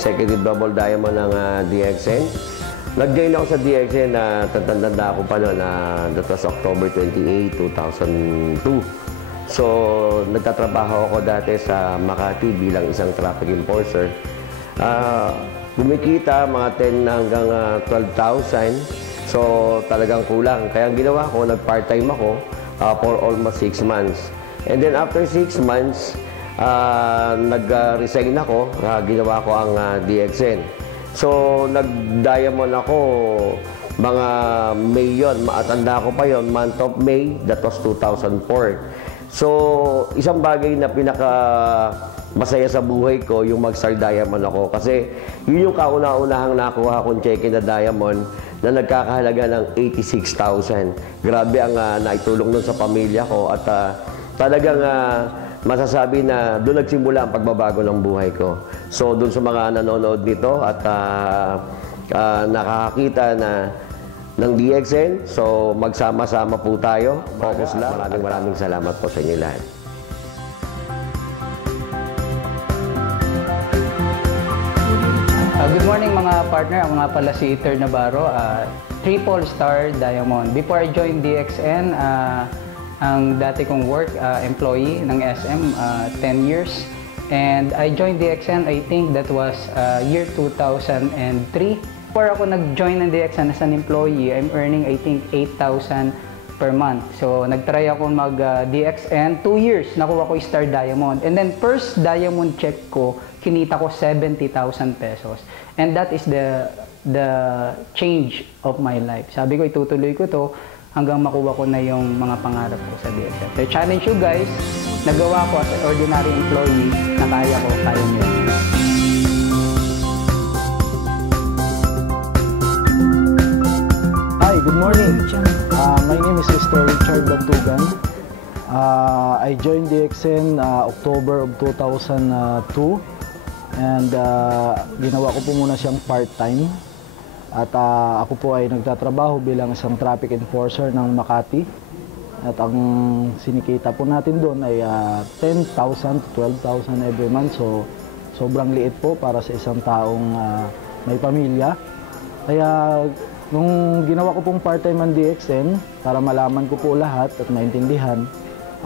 Executive Double Diamond ng DXN. Nag-join ako sa DXN na tatanda ako pa noon that was October 28, 2002. So, nagtatrabaho ako dati sa Makati bilang isang traffic enforcer. Kumikita mga 10 hanggang 12,000. So, talagang kulang. Kaya ang ginawa ko, nag-part-time ako for almost 6 months. And then after 6 months, nag-resign ako, ginawa ko ang DXN. So, nag-diamond ako mga May yun, matanda ko pa yon, month of May, that was 2004. So, isang bagay na pinaka masaya sa buhay ko, yung mag-star diamond ako. Kasi, yun yung kauna-unahang nakuha kong check na diamond na nagkakahalaga ng 86,000. Grabe ang naitulong nun sa pamilya ko at talagang masasabi na doon nagsimula ang pagbabago ng buhay ko. So, doon sa mga nanonood nito at nakakakita na ng DXN, so magsama-sama po tayo. Focus lang. Maraming salamat po sa inyo lahat. Good morning mga partner. Ako nga pala si Iter Navarro, triple star diamond. Before I joined DXN, ang dati kong work, employee ng SM, 10 years. And I joined DXN, I think that was year 2003. Before ako nag-join ng DXN as an employee, I'm earning, I think, 8,000 per month. So, nag-try ako mag-DXN, 2 years, nakuha ko yung Star Diamond. And then, first diamond check ko, kinita ko 70,000 pesos. And that is the change of my life. Sabi ko, itutuloy ko to hanggang makuha ko na yung mga pangarap ko sa DXN. So, challenge you guys, nagawa ko as an ordinary employee na kaya nyo. Hi, good morning. My name is Mr. Richard Bantugan. I joined DXN October of 2002 and ginawa ko po muna siyang part-time. At ako po ay nagtatrabaho bilang isang traffic enforcer ng Makati. At ang sinikita po natin doon ay 10,000 to 12,000 every month. So, sobrang liit po para sa isang taong may pamilya. Kaya, nung ginawa ko pong part-time ang DXN, para malaman ko po lahat at maintindihan,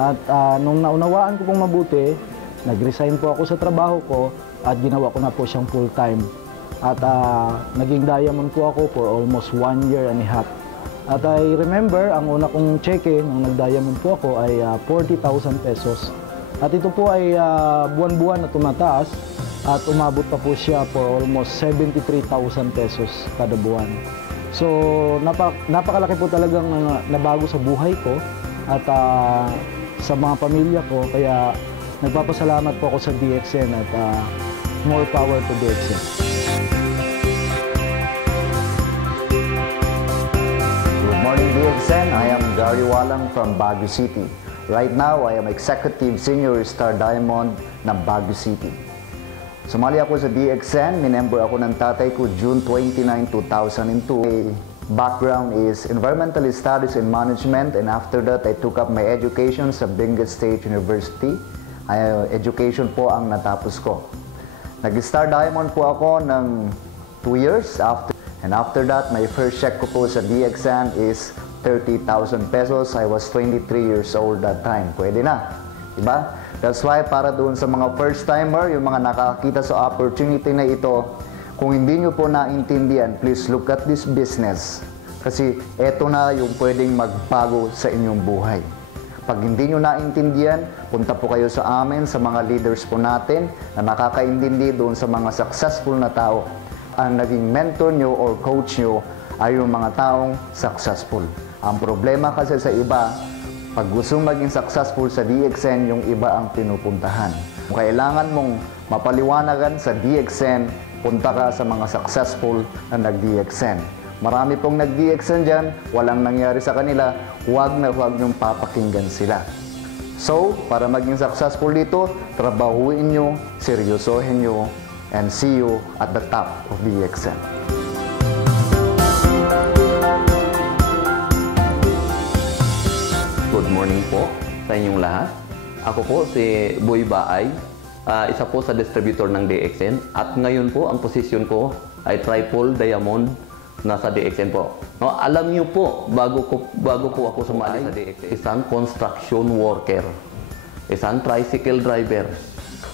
at nung naunawaan ko pong mabuti, nag-resign po ako sa trabaho ko at ginawa ko na po siyang full-time. At naging diamond po ako for almost 1 year and a half. At I remember, ang una kong cheque nung nag-diamond po ako ay 40,000 pesos. At ito po ay buwan-buwan na tumataas at umabot pa po siya for almost 73,000 pesos kada buwan. So, napakalaki po talagang nabago sa buhay ko at sa mga pamilya ko. Kaya nagpapasalamat po ako sa DXN at more power to DXN. Good morning, DXN. I am Gary Walang from Baguio City. Right now, I am Executive Senior Star Diamond ng Baguio City. Sumali ako sa DXN, minember ako ng tatay ko June 29, 2002. My background is Environmental Studies and Management, and after that, I took up my education sa Benguet State University. Education po ang natapos ko. Nag-Star Diamond po ako ng 2 years after. And after that, my first check ko po sa DXN is 30,000 pesos. I was 23 years old that time. Pwede na, diba? That's why para doon sa mga first-timer, yung mga nakakita sa opportunity na ito, kung hindi nyo po naintindihan, please look at this business. Kasi eto na yung pwedeng magbago sa inyong buhay. Pag hindi nyo naintindihan, punta po kayo sa amin, sa mga leaders po natin na nakakaintindi doon sa mga successful na tao. Ang naging mentor nyo or coach nyo ay yung mga taong successful. Ang problema kasi sa iba, pag gusto maging successful sa DXN, yung iba ang pinupuntahan. Kung kailangan mong mapaliwanagan sa DXN, punta ka sa mga successful na nag-DXN. Marami pong nag-DXN dyan, walang nangyari sa kanila, huwag niyong papakinggan sila. So, para maging successful dito, trabahuin nyo, seryosohin nyo, and see you at the top of DXN. Good morning po sa inyong lahat. Ako po si Boy Baay, isa po sa distributor ng DXN at ngayon po ang posisyon ko ay triple diamond nasa DXN po. No, alam niyo po, bago po ako sumali sa DXN, isang construction worker, isang tricycle driver.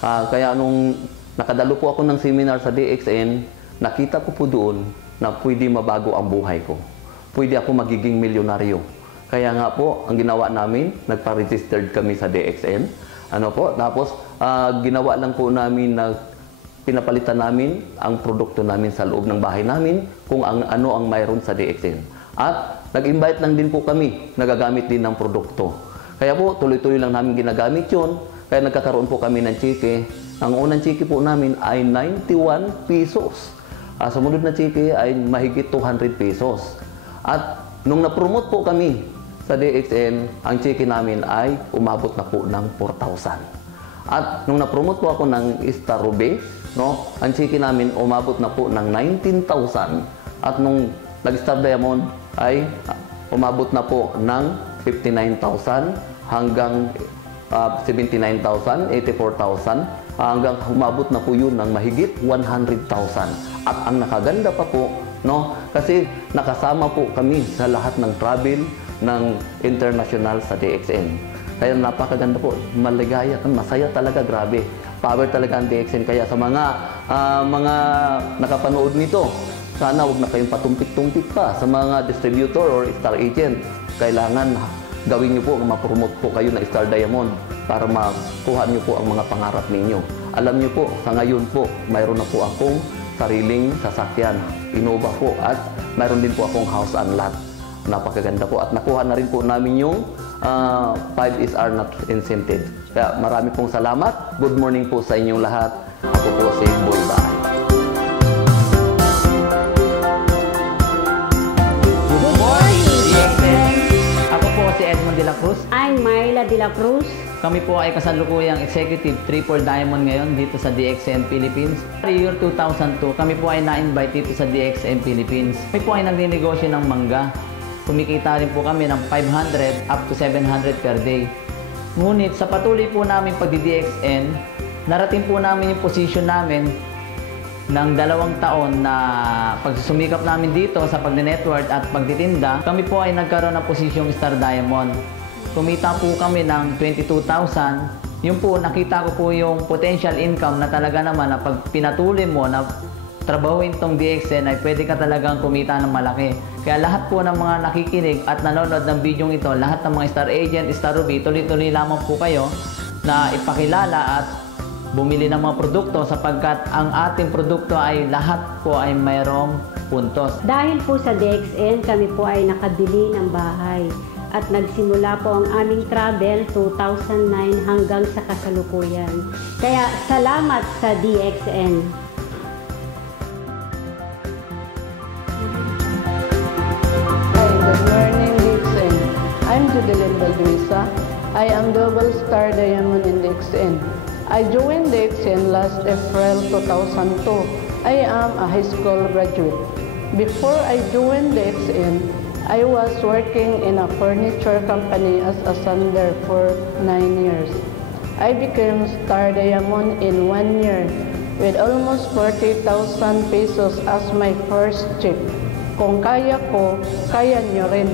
Kaya nung nakadalo po ako ng seminar sa DXN, nakita ko po doon na pwede mabago ang buhay ko. Pwede ako magiging milyonaryo. Kaya nga po, ang ginawa namin, nagpa-registered kami sa DXN. Tapos ginawa lang po namin na pinapalitan namin ang produkto namin sa loob ng bahay namin kung ano ang mayroon sa DXN. At nag-invite lang din po kami, nagagamit din ng produkto. Kaya po, tuloy-tuloy lang namin ginagamit yun. Kaya nagkakaroon po kami ng chike. Ang unang chike po namin ay 91 pesos. Sumunod na chike ay mahigit 200 pesos. At nung na-promote po kami sa DXN, ang chike namin ay umabot na po ng 4,000. At nung na-promote po ako ng Star Ruby, ang chike namin umabot na po ng 19,000. At nung nag-Star Diamond ay umabot na po ng 59,000 hanggang 79,000, 84,000, hanggang umabot na po yun ng mahigit 100,000. At ang nakaganda pa po, kasi nakasama po kami sa lahat ng travel ng international sa DXN. Kaya napakaganda po, maligaya, masaya talaga, grabe. Power talaga ang DXN. Kaya sa mga nakapanood nito, sana huwag na kayong patumpik-tumpik pa sa mga distributor or star agent. Kailangan gawin niyo po, ma-promote po kayo na Star Diamond para makuha niyo po ang mga pangarap ninyo. Alam niyo po, sa ngayon po, mayroon na po akong sariling sasakyan, Innova po, at mayroon din po akong house and lot. Napakaganda po at nakuha na rin po namin yung 5 SR na incentive. Kaya marami pong salamat. Good morning po sa inyong lahat. Ako po si Boy Baay. Good morning! Ako po si Edmond de la Cruz. I'm Myla de la Cruz. Kami po ay kasalukuyang Executive Triple Diamond ngayon dito sa DXN Philippines. Year 2002, kami po ay na-invite dito sa DXN Philippines. Kami po ay nagninegosyo ng mangga. Kumikita rin po kami ng 500 up to 700 per day. Ngunit sa patuloy po namin pagdi-DXN, narating po namin yung position namin ng 2 taon na pagsusumikap namin dito sa pagdi-network at pagtitinda. Kami po ay nagkaroon ng posisyong Star Diamond. Kumita po kami ng 22,000. Yung po, nakita ko po yung potential income na talaga naman na pag pinatuloy mo na trabahuin tong DXN ay pwede ka talagang kumita ng malaki. Kaya lahat po ng mga nakikinig at nanonood ng video ito, lahat ng mga Star Agent, Star Ruby, tuloy-tuloy lamang po kayo na ipakilala at bumili ng mga produkto sapagkat ang ating produkto ay lahat po ay mayroong puntos. Dahil po sa DXN, kami po ay nakabili ng bahay. At nagsimula po ang aming travel 2009 hanggang sa kasalukuyan. Kaya salamat sa DXN. Good morning, DXN. I'm Judeline Balduisa. I am Double Star Diamond in DXN. I joined DXN last April 2002. I am a high school graduate. Before I joined DXN, I was working in a furniture company as a sander for 9 years. I became Star Diamond in 1 year with almost 40,000 pesos as my first check. Kung kaya ko, kaya nyo rin.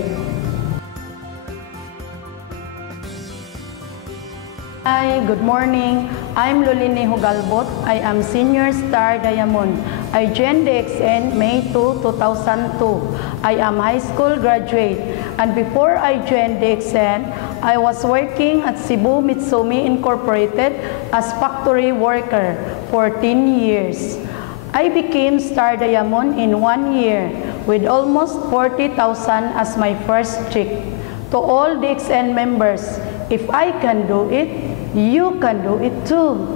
Hi, good morning. I'm Lulini Hugalbot. I am Senior Star Diamond. I joined DXN May 2, 2002. I am high school graduate. And before I joined DXN, I was working at Cebu Mitsumi Incorporated as factory worker for 10 years. I became Star Diamond in 1 year with almost 40,000 as my first check. To all DXN members, if I can do it, you can do it too.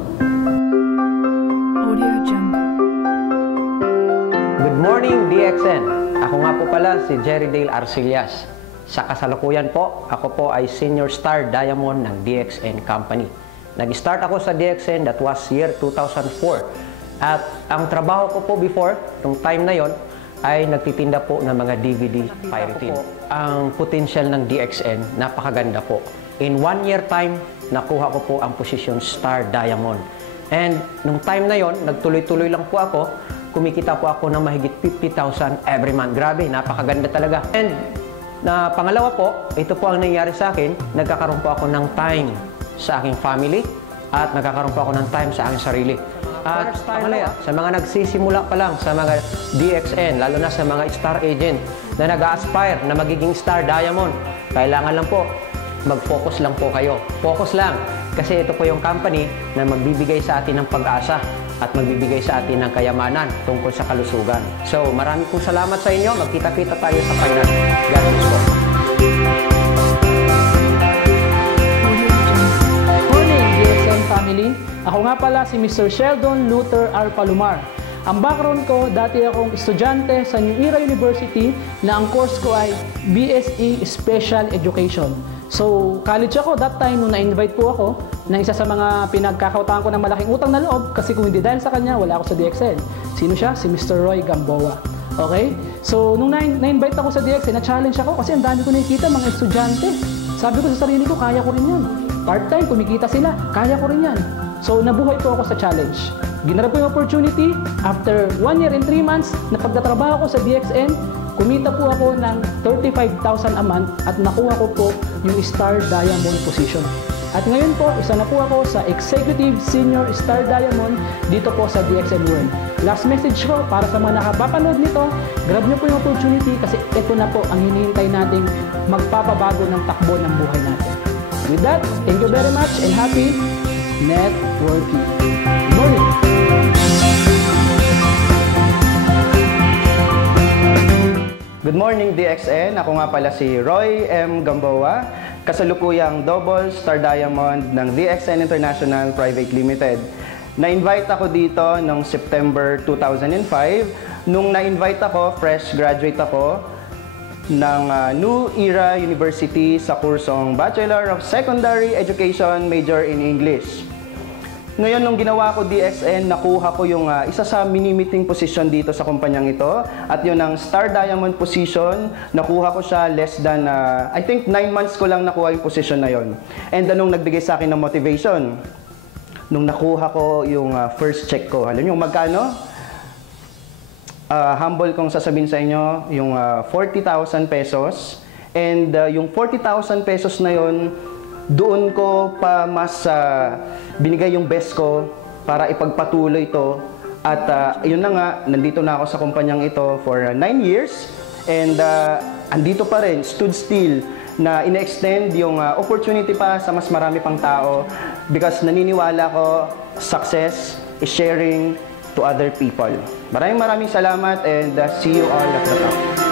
Good morning, DXN. Ako nga po pala si Jerry Dale Arcillas. Sa kasalukuyan po, ako po ay Senior Star Diamond ng DXN Company. Nag-start ako sa DXN, that was year 2004. At ang trabaho ko po before, nung time na yon, ay nagtitinda po ng mga DVD pirating. Ang potential ng DXN, napakaganda po. In 1 year time, nakuha ko po ang posisyon Star Diamond. And nung time na yon, nagtuloy-tuloy lang po ako, kumikita po ako ng mahigit 50,000 every month. Grabe, napakaganda talaga. And na pangalawa po, ito po ang nangyari sa akin, nagkakaroon po ako ng time sa aking family at nagkakaroon po ako ng time sa aking sarili. At pangalawa, sa mga nagsisimula pa lang sa mga DXN, lalo na sa mga star agent na nag-aspire na magiging Star Diamond, kailangan lang po, mag-focus lang po kayo. Focus lang. Kasi ito po yung company na magbibigay sa atin ng pag-asa at magbibigay sa atin ng kayamanan tungkol sa kalusugan. So, marami pong salamat sa inyo. Magkita-kita tayo sa kanya. God bless po. Morning, DXN family. Ako nga pala si Mr. Sheldon Luther R. Palomar. Ang background ko, dati akong estudyante sa New Era University na ang course ko ay BSE Special Education. So, college ako that time nung na-invite po ako na isa sa mga pinagkakautangan ko ng malaking utang na loob kasi kung hindi dahil sa kanya, wala ako sa DXN. Sino siya? Si Mr. Roy Gamboa. Okay? So, nung na-invite ako sa DXN, na-challenge ako kasi ang dami ko nakikita mga estudyante. Sabi ko sa sarili ko, kaya ko rin yan. Part-time, kumikita sila, kaya ko rin yan. So, nabuhay po ako sa challenge. Ginarap ko yung opportunity. After 1 year and 3 months na pagtatrabaho ko sa DXN, kumita po ako ng 35,000 a month at nakuha ko po yung Star Diamond position. At ngayon po, isa na po ako sa Executive Senior Star Diamond dito po sa DXN World. Last message ko para sa mga nakapapanood nito, grab nyo po yung opportunity kasi ito na po ang hinihintay nating magpapabago ng takbo ng buhay natin. With that, thank you very much and happy networking. Good morning! Good morning, DXN. Ako nga pala si Roy M. Gamboa, kasalukuyang Double Star Diamond ng DXN International Private Limited. Na-invite ako dito noong September 2005. Nung na-invite ako, fresh graduate ako ng New Era University sa kursong Bachelor of Secondary Education, major in English. Ngayon, nung ginawa ko DXN, nakuha ko yung isa sa mini-meeting position dito sa kumpanyang ito. At yun ang Star Diamond position, nakuha ko siya less than, I think 9 months ko lang nakuha yung position na yon. And nung nagbigay sa akin ng motivation, nung nakuha ko yung first check ko, alam nyo magkano? Humble kong sasabihin sa inyo, yung 40,000 pesos. And yung 40,000 pesos na yon, doon ko pa mas binigay yung best ko para ipagpatuloy ito. At yun na nga, nandito na ako sa kumpanyang ito for 9 years. And andito pa rin, stood still, na ine-extend yung opportunity pa sa mas marami pang tao because naniniwala ko success is sharing to other people. Maraming salamat and see you all at the top.